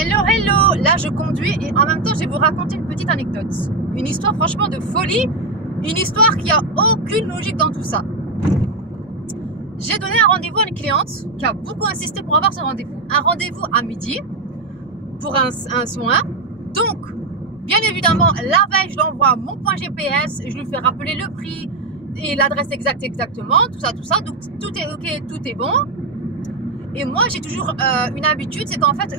Hello, hello. Là, je conduis et en même temps, je vais vous raconter une petite anecdote. Une histoire franchement de folie. Une histoire qui a aucune logique dans tout ça. J'ai donné un rendez-vous à une cliente qui a beaucoup insisté pour avoir ce rendez-vous. Un rendez-vous à midi pour un soin. Donc, bien évidemment, la veille, je lui envoie mon point GPS. Je lui fais rappeler le prix et l'adresse exacte exactement. Tout ça, tout ça. Donc, tout est OK, tout est bon. Et moi, j'ai toujours une habitude, c'est qu'en fait,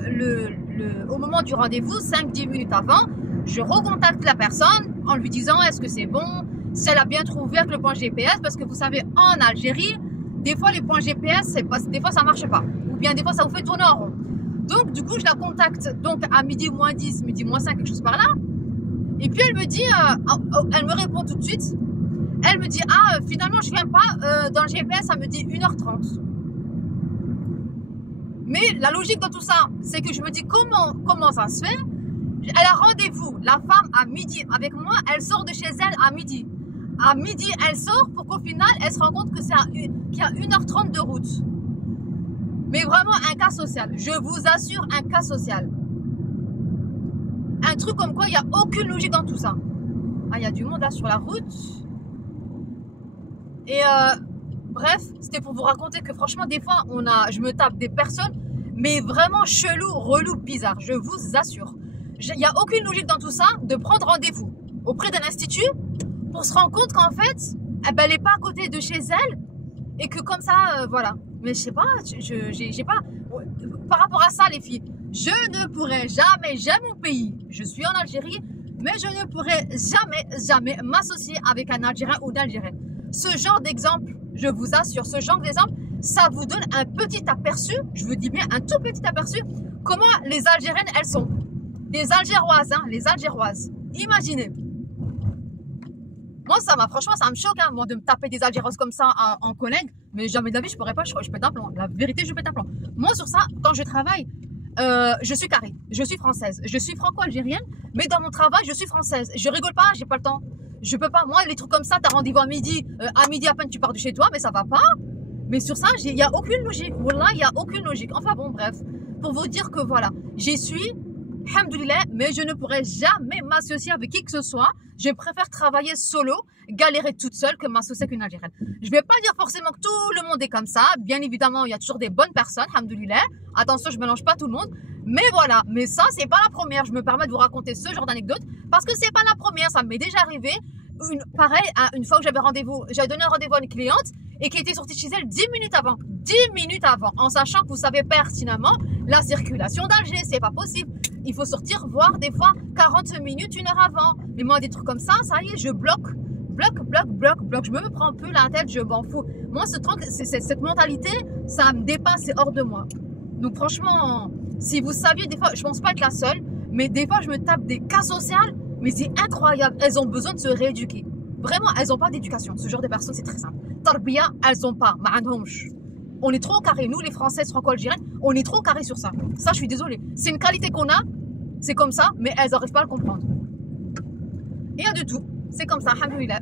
au moment du rendez-vous, 5-10 minutes avant, je recontacte la personne en lui disant est-ce que c'est bon, si elle a bien trouvé avec le point GPS, parce que vous savez, en Algérie, des fois, les points GPS, des fois, ça marche pas. Ou bien, des fois, ça vous fait tourner en rond. Donc, du coup, je la contacte donc à midi moins 10, midi moins 5, quelque chose par là. Et puis, elle me dit, elle me répond tout de suite. Elle me dit, finalement, je viens pas. Dans le GPS, ça me dit 1h30. Mais la logique dans tout ça, c'est que je me dis comment ça se fait. Elle a rendez-vous, la femme, à midi avec moi. Elle sort de chez elle à midi. À midi, elle sort pour qu'au final, elle se rend compte que qu'il y a 1h30 de route. Mais vraiment un cas social. Je vous assure, un cas social. Un truc comme quoi il n'y a aucune logique dans tout ça. Il y a du monde là sur la route. Et bref, c'était pour vous raconter que franchement, des fois, je me tape des personnes, mais vraiment chelou, relou, bizarre. Je vous assure. Il n'y a aucune logique dans tout ça de prendre rendez-vous auprès d'un institut pour se rendre compte qu'en fait, elle n'est pas à côté de chez elle et que comme ça, voilà. Mais je sais pas, j'ai pas. Par rapport à ça, les filles, je ne pourrais jamais, j'aime mon pays. Je suis en Algérie, mais je ne pourrais jamais m'associer avec un Algérien ou une Algérienne. Ce genre d'exemple, je vous assure, ce genre d'exemple, ça vous donne un petit aperçu, je vous dis bien un tout petit aperçu, comment les Algériennes, elles sont. Les Algéroises, les Algéroises. Imaginez. Moi, franchement, ça me choque, moi, de me taper des Algéroises comme ça en collègue, mais jamais de la vie, je pourrais pas, je pète un plomb. La vérité, je pète un plomb. Moi, sur ça, quand je travaille, je suis carrée, je suis française, je suis franco-algérienne, mais dans mon travail, je suis française. Je rigole pas, j'ai pas le temps. Je peux pas, moi, les trucs comme ça, t'as rendez-vous à midi à peine tu pars de chez toi, mais ça va pas. Mais sur ça, il n'y a aucune logique. Wallah, il n'y a aucune logique. Enfin bon, bref, pour vous dire que voilà, j'y suis, alhamdoulilah, mais je ne pourrais jamais m'associer avec qui que ce soit. Je préfère travailler solo, galérer toute seule que m'associer avec une Algérienne. Je vais pas dire forcément que tout le monde est comme ça. Bien évidemment, il y a toujours des bonnes personnes, alhamdoulilah. Attention, je mélange pas tout le monde. Mais voilà, mais ça, c'est pas la première. Je me permets de vous raconter ce genre d'anecdote parce que c'est pas la première. Ça m'est déjà arrivé. Pareil, une fois que j'avais donné un rendez-vous à une cliente et qui était sortie de chez elle 10 minutes avant. 10 minutes avant, en sachant que vous savez pertinemment la circulation d'Alger, c'est pas possible. Il faut sortir, voir des fois 40 minutes, 1 heure avant. Mais moi, des trucs comme ça y est, je bloque. Je me prends un peu la tête, je m'en fous. Moi, cette mentalité, ça me dépasse, c'est hors de moi. Donc franchement, si vous saviez, des fois, je pense pas être la seule, mais des fois, je me tape des cas sociaux, mais c'est incroyable. Elles ont besoin de se rééduquer. Vraiment, elles n'ont pas d'éducation. Ce genre de personnes, c'est très simple. Tarbiya, elles n'ont pas. On est trop carrés. Nous, les Françaises franco-algériennes, on est trop carrés sur ça. Ça, je suis désolée. C'est une qualité qu'on a. C'est comme ça, mais elles n'arrivent pas à le comprendre. Il y a de tout. C'est comme ça, alhamdoulilah.